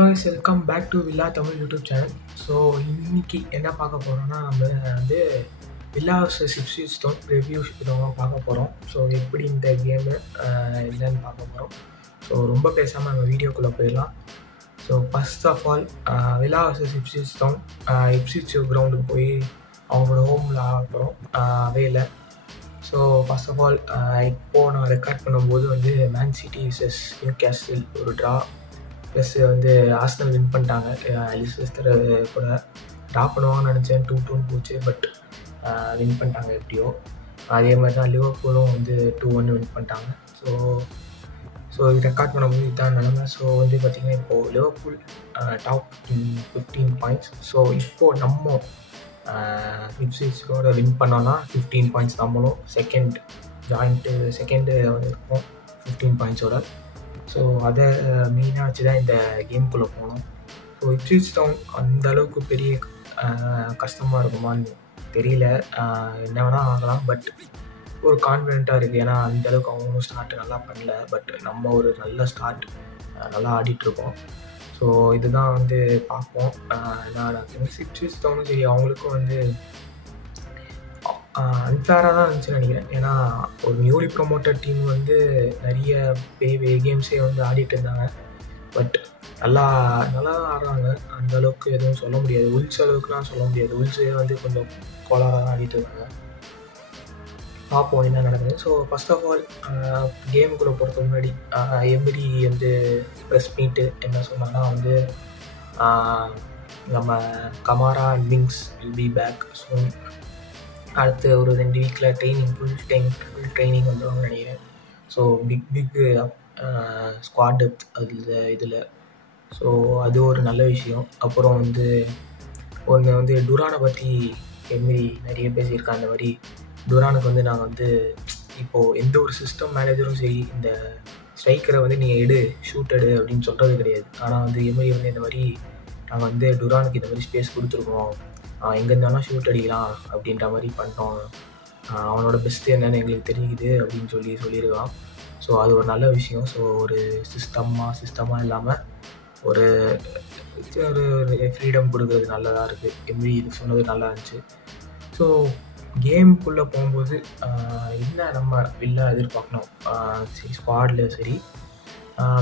Hello guys, welcome back to Villa Tamil YouTube channel. So இன்னைக்கு என்ன பார்க்க போகிறோம்னா, நம்ம வந்து Villa vs Ipswich Town review இதெல்லாம் பார்க்க போகிறோம். ஸோ எப்படி இந்த கேமு என்னன்னு பார்க்க போகிறோம். ஸோ ரொம்ப பேசாமல் நம்ம வீடியோக்குள்ளே போயிடலாம். So first of all Villa vs Ipswich Town Ipswich கிரவுண்டுக்கு போய் அவங்களோட ஹோமில் ஆட போகிறோம் அவேல. ஸோ ஃபர்ஸ்ட் ஆஃப் ஆல் இப்போது நான் ரெக்கார்ட் பண்ணும்போது வந்து Man City vs Newcastle ஒரு ட்ரா, ப்ளஸ் வந்து ஆர்சனல் வின் பண்ணிட்டாங்க. லிஸ்டர் கூட ட்ரா பண்ணுவாங்கன்னு நினச்சேன், 2-2 போச்சு. பட் வின் பண்ணிட்டாங்க எப்படியோ. அதே மாதிரி தான் லிவர்பூலும் வந்து 2-1 வின் பண்ணிட்டாங்க. ஸோ இது ரெக்கார்ட் பண்ணும்போது இதுதான் நிலமை. ஸோ வந்து பார்த்திங்கன்னா இப்போது லிவர்பூல் டாப் 15 பாயிண்ட்ஸ். ஸோ இப்போது நம்ம இப்ஸ்விச்சோட வின் பண்ணோன்னா 15 பாயிண்ட்ஸ் நம்மளும் செகண்டு வந்து இருக்கோம் 15 பாயிண்ட்ஸோட. ஸோ அதை மெயினாக வச்சு தான் இந்த கேம்குள்ளே போனோம். ஸோ இப்ஸ்விச் டவுன் அந்தளவுக்கு பெரிய கஷ்டமாக இருக்குமான்னு தெரியல, என்ன வேணால் ஆகலாம். பட் ஒரு கான்ஃபிடென்ட்டாக இருக்குது, ஏன்னா அந்தளவுக்கு அவங்களும் ஸ்டார்ட் நல்லா பண்ணல. பட் நம்ம ஒரு நல்ல ஸ்டார்ட் நல்லா ஆடிட்டுருக்கோம். ஸோ இதுதான் வந்து பார்ப்போம். நான் இப்ஸ்விச் டவுனும் சரி, அவங்களுக்கும் வந்து அன்ஃபேராக தான் இருந்துச்சுன்னு நினைக்கிறேன். ஏன்னா ஒரு நியூலி ப்ரொமோட்டட் டீம் வந்து நிறைய பெரிய பெரிய கேம்ஸே வந்து ஆடிட்டு இருந்தாங்க. பட் நல்லா தான் ஆடுறாங்க, அந்தளவுக்கு எதுவும் சொல்ல முடியாது. உல்ஸ் அளவுக்குலாம் சொல்ல முடியாது. உல்ஸே வந்து கொஞ்சம் கோளாறாக தான் ஆடிட்டு இருக்காங்க. பார்ப்போம் என்ன நடக்குது. ஸோ ஃபர்ஸ்ட் ஆஃப் ஆல் கேமுக்குள்ளே போகிறதுக்கு முன்னாடி எம்ரி வந்து ப்ரெஸ் மீட்டு என்ன சொன்னாங்கன்னா வந்து நம்ம Kamara and wings will be back soon. அடுத்து ஒரு 2 வீக்கில் ஃபுல் ட்ரைனிங் வந்துடுவாங்கன்னு நினைக்கிறேன். ஸோ பிக் ஸ்குவாட் டெப்த் இதில். ஸோ அது ஒரு நல்ல விஷயம். அப்புறம் வந்து ஒன்று வந்து டுரானை பற்றி எம்ரி நிறைய பேசியிருக்கேன். அந்த மாதிரி டுரானுக்கு வந்து நாங்கள் வந்து இப்போது எந்த ஒரு சிஸ்டம் மேனேஜரும் சரி, இந்த ஸ்ட்ரைக்கரை வந்து நீங்கள் ஷூட் எடு அப்படின்னு சொல்கிறது கிடையாது. ஆனால் வந்து எம்ரி வந்து இந்த மாதிரி நாங்கள் வந்து டுரானுக்கு இந்த மாதிரி ஸ்பேஸ் கொடுத்துருக்கோம், எங்கே இருந்தாலும் ஷூட் அடிக்கலாம் அப்படின்ற மாதிரி பண்ணிட்டோம், அவனோட பெஸ்ட்டு என்னென்னு எங்களுக்கு தெரியுது அப்படின்னு சொல்லியிருக்கான். ஸோ அது ஒரு நல்ல விஷயம். ஸோ ஒரு சிஸ்டமாக இல்லாமல் ஒரு ஃப்ரீடம் கொடுக்குறது நல்லதாக இருக்குது. எம்ரி இது சொன்னது நல்லா இருந்துச்சு. ஸோ கேமுக்குள்ளே போகும்போது என்ன நம்ம வெளில எதிர்பார்க்கணும், சரி ஸ்குவாடில் சரி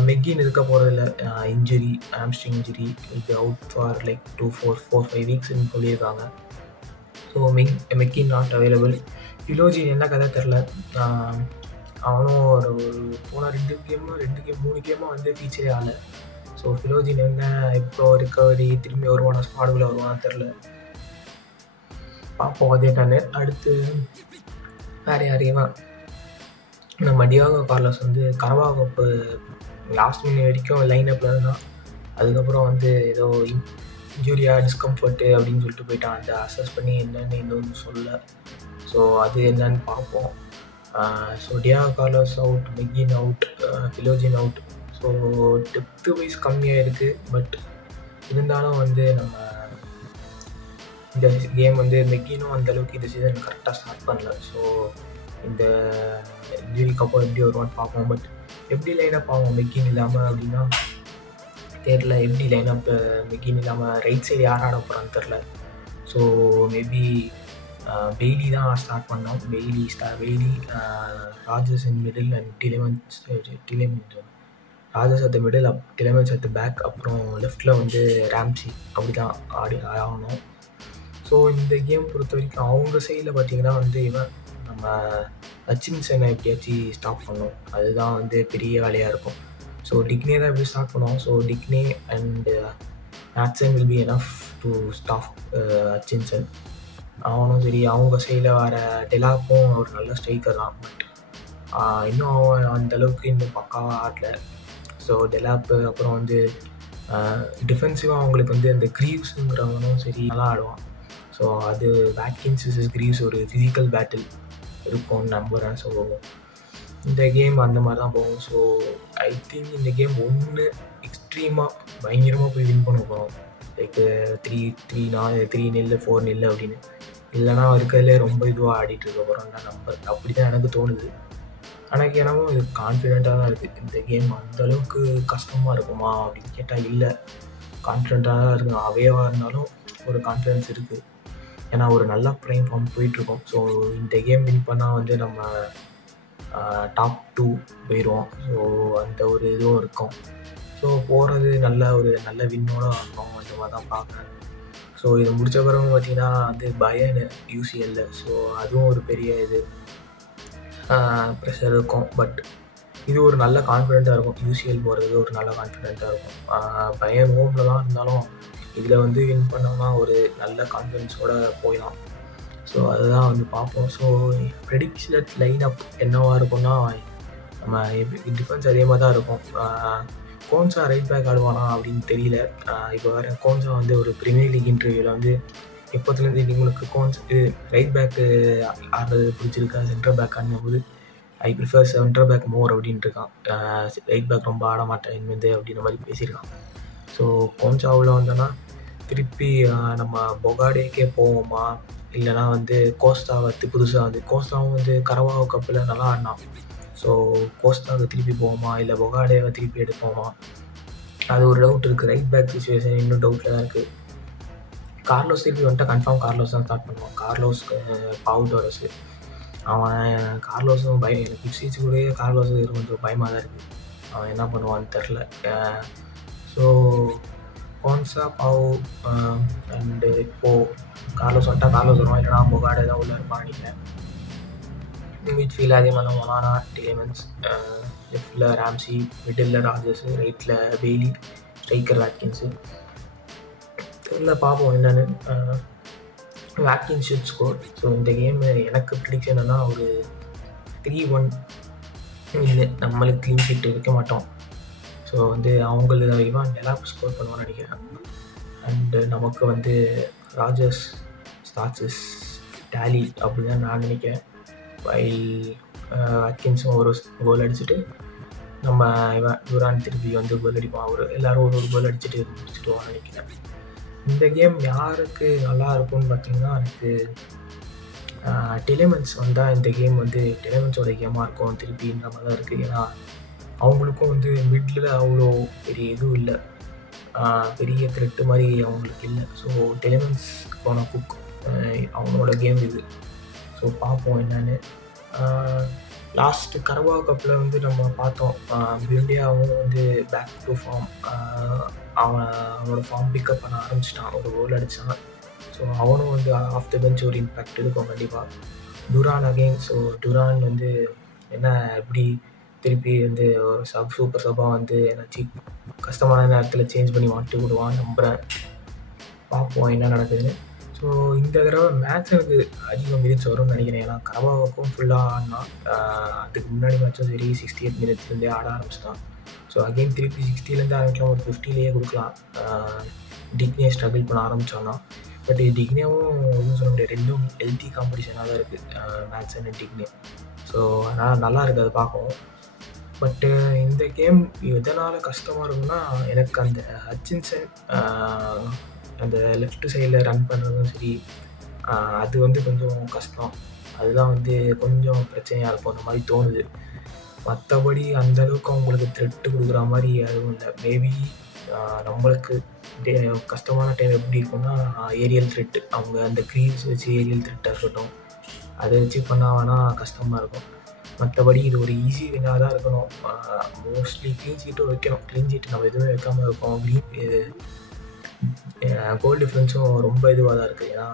மெக்கின் இருக்க போகிறதில்ல, இன்ஜுரி, ஹாம்ஸ்ட்ரிங் இன்ஜுரி, இது அவுட் ஃபார் லைக் 4-5 வீக்ஸ்ன்னு சொல்லியிருக்காங்க. So McGinn not available. Philogene என்ன கதை தெரில, அவனும் ஒரு போன 3 கேமாக வந்து ஃபீச்சரே ஆகலை. ஸோ ஃபிலோஜின் என்ன இப்போ ரிக்கவரி திரும்பி வருவானா, ஸ்குவாடுக்குள்ளே வருவானான்னு தெரில, பார்ப்போம். அதே தானே. அடுத்து வேறு யாரையும் நம்ம டியாகோ கார்லஸ் வந்து கரவா கப்பு லாஸ்ட் மினிட் வரைக்கும் லைனப்பில் இருந்தான். அதுக்கப்புறம் வந்து ஏதோ இன்ஜூரியா டிஸ்கம்ஃபர்ட்டு அப்படின்னு சொல்லிட்டு போயிட்டான். அதை அசஸ் பண்ணி என்னென்னு இன்னொன்று சொல்ல. ஸோ அது என்னன்னு பார்ப்போம். So Diego Carlos out, McGinn out, Philogene out. So depth wise கம்மியாக இருக்குது. பட் இருந்தாலும் வந்து நம்ம இந்த கேம் வந்து மெக்கினும் அந்தளவுக்கு இந்த சீசன் கரெக்டாக ஸ்டார்ட் பண்ணல. ஸோ இந்த இன்ஜுரிக்கு அப்புறம் எப்படி வருவான்னு பார்ப்போம். பட் எப்படி லைனப் ஆகும் மெக்கின் இல்லாமல் அப்படின்னா தெரில. எப்படி லைனப் மெக்கின் இல்லாமல் ரைட் சைடு யார் ஆட போகிறான்னு தெரில. ஸோ மேபி பெய்லி தான் ஸ்டார்ட் பண்ணோம். Bailey Rogers in middle and Rogers at the middle, Tielemans at the back, அப்புறம் லெஃப்டில் வந்து ராம்சி, அப்படி தான் ஆகணும். ஸோ இந்த கேம் பொறுத்த வரைக்கும் அவங்க சைடில் பார்த்திங்கன்னா வந்து நம்ம ஹச்சின்சனை எப்படியாச்சும் ஸ்டாப் பண்ணோம், அதுதான் வந்து பெரிய வேலையாக இருக்கும். ஸோ டிக்னே தான் எப்படி ஸ்டார்ட் பண்ணுவோம். So Digne and Maatsen will be enough to stop Hutchinson. அவனும் சரி, அவங்க சைடில் வர டெலாப்பும் ஒரு நல்ல ஸ்ட்ரைக்கர் தான். பட் இன்னும் அவன் அந்தளவுக்கு இன்னும் பக்காவாக ஆடல. ஸோ டெலாப்பு அப்புறம் வந்து டிஃபென்சிவாக அவங்களுக்கு வந்து அந்த க்ரீவ்ஸுங்கிறவனும் சரி நல்லா ஆடுவான். ஸோ அது வேட்கின்ஸ் vs க்ரீவ்ஸ் ஒரு ஃபிசிக்கல் பேட்டில் இருக்கும்னு நம்புகிறேன். ஸோ இந்த கேம் அந்த மாதிரி தான் போகும். ஸோ ஐ திங்க் இந்த கேம் ஒன்று எக்ஸ்ட்ரீமாக பயங்கரமாக போய் வின் பண்ண போகிறோம், லைக் 3-0, 4-0 அப்படின்னு. இல்லைனா இருக்கிறதுலே ரொம்ப இதுவாக ஆடிட்டு இருக்க போகிறோம் நான் நம்பர், அப்படி தான் எனக்கு தோணுது. எனக்கு என்னமோ இது கான்ஃபிடென்ட்டாக தான் இருக்குது. இந்த கேம் அந்தளவுக்கு கஷ்டமாக இருக்குமா அப்படின்னு கேட்டால் இல்லை. கான்ஃபிடென்ட்டாக தான் இருக்கும். அவேவாக இருந்தாலும் ஒரு கான்ஃபிடென்ஸ் இருக்குது. ஏன்னா ஒரு நல்ல ப்ரைம் ஃபார்ம் போயிட்டுருக்கோம். ஸோ இந்த கேம் வின் பண்ணால் வந்து நம்ம டாப் 2 போயிடுவோம். ஸோ அந்த ஒரு இதுவும் இருக்கும். ஸோ போகிறது நல்ல வின்னோட வரணும், இந்த மாதிரி தான் பார்க்குறேன். ஸோ இதை முடித்த பிறகு பார்த்திங்கன்னா வந்து பயனு UCL. ஸோ அதுவும் ஒரு பெரிய இது ப்ரெஷர் இருக்கும். பட் இது ஒரு நல்ல கான்ஃபிடென்ட்டாக இருக்கும். UCL போகிறது ஒரு நல்ல கான்ஃபிடென்ட்டாக இருக்கும். பயன் ஹோமில் தான் இருந்தாலும் இதில் வந்து வின் பண்ணோம்னா ஒரு நல்ல கான்ஃபிடென்ஸோடு போயிடலாம். ஸோ அதுதான் வந்து பார்ப்போம். ஸோ ப்ரெடிக்ஷன் லைன் அப் என்னவாக இருக்கும்னா, நம்ம டிஃபென்ஸ் அதே மாதிரி தான் இருக்கும். கோன்சா ரைட் பேக் ஆடுவானா அப்படின்னு தெரியல. இப்போ வேறு கோன்சா வந்து ஒரு ப்ரீமியர் லீக் இன்டர்வியூவில் வந்து எப்போத்துலேருந்து உங்களுக்கு இது ரைட் பேக்கு ஆடுறது பிடிச்சிருக்கா சென்ட்ரல் பேக் ஆடும்போது ஐ ப்ரிஃபர் சென்ட்ரல் பேக் மோர் அப்படின்ட்டு இருக்கான். ரைட் பேக் ரொம்ப ஆட மாட்டேன் இனிமேல் அப்படின்ற மாதிரி பேசியிருக்கான். ஸோ கோன்சாவில் வந்தோன்னா திருப்பி நம்ம பொகாடேக்கே போவோமா, இல்லைனா வந்து கோஸ்டாவை புதுசாக வந்து கோஸ்டாவும் வந்து கரவாவோ கப்பில் நல்லா ஆடினான். ஸோ கோஸ்டாவுக்கு திருப்பி போவோமா, இல்லை பொகாடேவை திருப்பி எடுப்போமா, அது ஒரு டவுட் இருக்குது. ரைட் பேக் சிச்சுவேஷன் இன்னும் டவுட்டில் தான் இருக்குது. கார்லோஸ் திருப்பி வந்துட்டு கன்ஃபார்ம் கார்லோஸ் தான் ஸ்டார்ட் பண்ணுவான். கார்லோஸ் பாவு டோரஸு அவன் கார்லோஸும் எனக்கு பிக்ஸிச்சு கூட கார்லோஸு கொஞ்சம் பயமாக தான் இருக்குது. அவன் என்ன பண்ணுவான்னு தெரில. ஸோ கோன்சா பாவு அண்டு இப்போது கார்லோஸ் வந்துட்டா கார்லோஸ் வருவான், இல்லைனா பொகாடே தான் உள்ளே இருப்பான்னு நினைக்கிறேன். மிட்ஃபீல்டு அதே மாதிரி தான் ஒனானா, டிலேமன்ஸ், லெஃப்டில் ராம்சி, மிடில் ராஜர்ஸு, ரைட்டில் பெய்லி, ஸ்ட்ரைக்கர் வாட்கின்ஸு. தெரியல, பார்ப்போம் என்னென்னு. Watkins should score. ஸோ இந்த கேம் எனக்கு ப்ரிடிக்ஷன் என்னன்னா ஒரு 3-1 இல்லை, நம்மளுக்கு க்ளீன் ஷீட் வைக்க மாட்டோம். ஸோ வந்து அவங்களுக்கு இவன் டெலாப் ஸ்கோர் பண்ணுவான்னு நினைக்கிறேன். அண்டு நமக்கு வந்து ராஜர்ஸ் ஸ்டார்ட்ஸஸ் டேலி அப்படின்னு தான் நான் நினைக்கிறேன். வைல் வாட்கின்ஸும் ஒரு கோல் அடிச்சுட்டு நம்ம இவன் டுரான் திருப்பி வந்து கோல் அடிப்பான். எல்லோரும் ஒரு கோல் அடிச்சுட்டு முடிச்சுட்டுவான்னு நினைக்கிறேன். இந்த கேம் யாருக்கு நல்லா இருக்கும்னு பார்த்தீங்கன்னா, எனக்கு டிலேமன்ஸ் வந்தால் இந்த கேம் வந்து டிலேமன்ஸோட கேமாக இருக்கும் திருப்பின்ற மாதிரி தான் இருக்குது. ஏன்னா அவங்களுக்கும் வந்து மிடில் அவ்வளோ பெரிய இதுவும் இல்லை, பெரிய த்ரெட்டு மாதிரி அவங்களுக்கு இல்லை. ஸோ டிலேமன்ஸ் போன குக் அவனோட கேம் இது. ஸோ பார்ப்போம் என்னென்னு. லாஸ்ட்டு கரவா கப்பில் வந்து நம்ம பார்த்தோம், பியூண்டியாவும் வந்து பேக் டு ஃபார்ம், அவனோட ஃபார்ம் பிக்கப் பண்ண ஆரம்பிச்சிட்டான், ஒரு கோல் அடித்தான். ஸோ அவனும் வந்து ஆஃப் த பெஞ்ச் ஒரு இம்பேக்ட் இருக்கும் கண்டிப்பாக. Duran again. ஸோ டுரான் வந்து என்ன எப்படி திருப்பி வந்து சூப்பர் சப்பாக வந்து ஏதாச்சும் கஷ்டமான நேரத்தில் சேஞ்ச் பண்ணி மாட்டி விடுவான் நம்புகிறேன். பார்ப்போம் என்ன நடக்குதுன்னு. ஸோ இந்த தடவை மேட்ச் எனக்கு அதிகம் மினிட்ஸ் வரும்னு நினைக்கிறேன். ஏன்னா கரவாவுக்கும் ஃபுல்லாக ஆடினா, அதுக்கு முன்னாடி மேட்சும் சரி 68 மினிட்ஸ்லேருந்தே ஆட ஆரம்பிச்சிட்டான். ஸோ அகெயின் திருப்பி 60லேருந்து ஆரம்பிக்கலாம், ஒரு 50லேயே கொடுக்கலாம். டிக்னே ஸ்ட்ரகிள் பண்ண ஆரம்பித்தோன்னா. பட் டிக்னேவும் ஒன்றும் சொல்ல முடியாது, ரெண்டும் ஹெல்த்தி காம்படிஷனாக தான் இருக்குது மேட்ச் அண்ட் டிக்னே. ஸோ அதனால் நல்லா இருக்குது அதை பார்க்கவும். பட்டு இந்த கேம் எதனால் கஷ்டமாக இருக்குன்னா, எனக்கு அந்த ஹட்சின்சன் அந்த லெஃப்ட் சைடில் ரன் பண்ணுறதும் சரி, அது வந்து கொஞ்சம் கஷ்டம். அதுதான் வந்து கொஞ்சம் பிரச்சனையாக இருக்கும் அந்த மாதிரி தோணுது. மற்றபடி அந்தளவுக்கு அவங்களுக்கு த்ரெட்டு கொடுக்குற மாதிரி அதுவும் இல்லை. மேபி நம்மளுக்கு கஷ்டமான டைம் எப்படி இருக்குன்னா, ஏரியல் த்ரெட்டு, அவங்க அந்த க்ரீஸ் வச்சு ஏரியல் த்ரெட்டாக இருக்கட்டும், அதை வச்சு பண்ணா வேணால் கஷ்டமாக இருக்கும். மற்றபடி இது ஒரு ஈஸி வின்னாக தான் இருக்கணும். மோஸ்ட்லி க்ளீன் ஷீட்டும் வைக்கணும். க்ளீன் ஷீட் நம்ம எதுவுமே வைக்காமல் இருக்கோம். கோல் டிஃப்ரென்ஸும் ரொம்ப இதுவாக தான் இருக்குது. ஏன்னா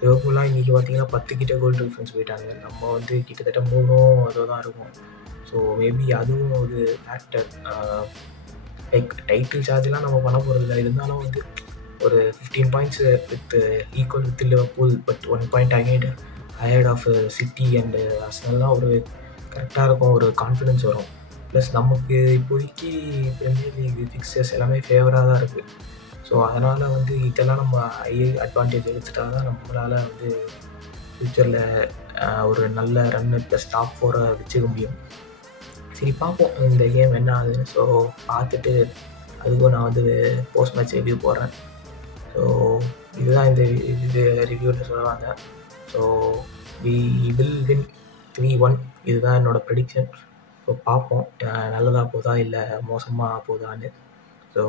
லிவர்பூல்லாம் இன்றைக்கி பார்த்தீங்கன்னா 10 கிட்ட கோல் டிஃப்ரென்ஸ் போயிட்டாங்க. நம்ம வந்து கிட்டத்தட்ட 3 அதோ தான் இருக்கும். ஸோ மேபி அதுவும் ஒரு ஃபேக்டர். லைக் டைட்டில் சார்ஜெலாம் நம்ம பண்ண போகிறதில்ல, இருந்தாலும் வந்து ஒரு 15 points with equal with Liverpool, but 1 point ahead of City and அர்சனல்லாம் ஒரு கரெக்டாக இருக்கும், ஒரு கான்ஃபிடென்ஸ் வரும். ப்ளஸ் நமக்கு இப்போதைக்கு ப்ரீமியர் லீக் ஃபிக்சர்ஸ் எல்லாமே ஃபேவராக தான் இருக்குது. ஸோ அதனால் வந்து இதெல்லாம் நம்ம அட்வான்டேஜ் எடுத்துட்டா தான் நம்மளால் வந்து ஃப்யூச்சரில் ஒரு நல்ல ரன்னு ப்ளஸ் டாப் 4 வச்சுக்க முடியும். சரி பார்ப்போம் இந்த கேம் என்ன ஆகுதுன்னு. ஸோ பார்த்துட்டு அதுக்கும் நான் வந்து போஸ்ட் மேட்ச் ரிவ்யூ போடுறேன். ஸோ இதுதான் இந்த ரிவ்யூவில் சொல்லுவாங்க. ஸோ வி வில் வின் 3-1, இதுதான் என்னோடய ப்ரெடிக்ஷன். ஸோ பார்ப்போம் நல்லதாக போதா இல்லை மோசமாக போதான்னு. So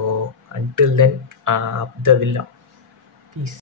until then up the villa. Piece.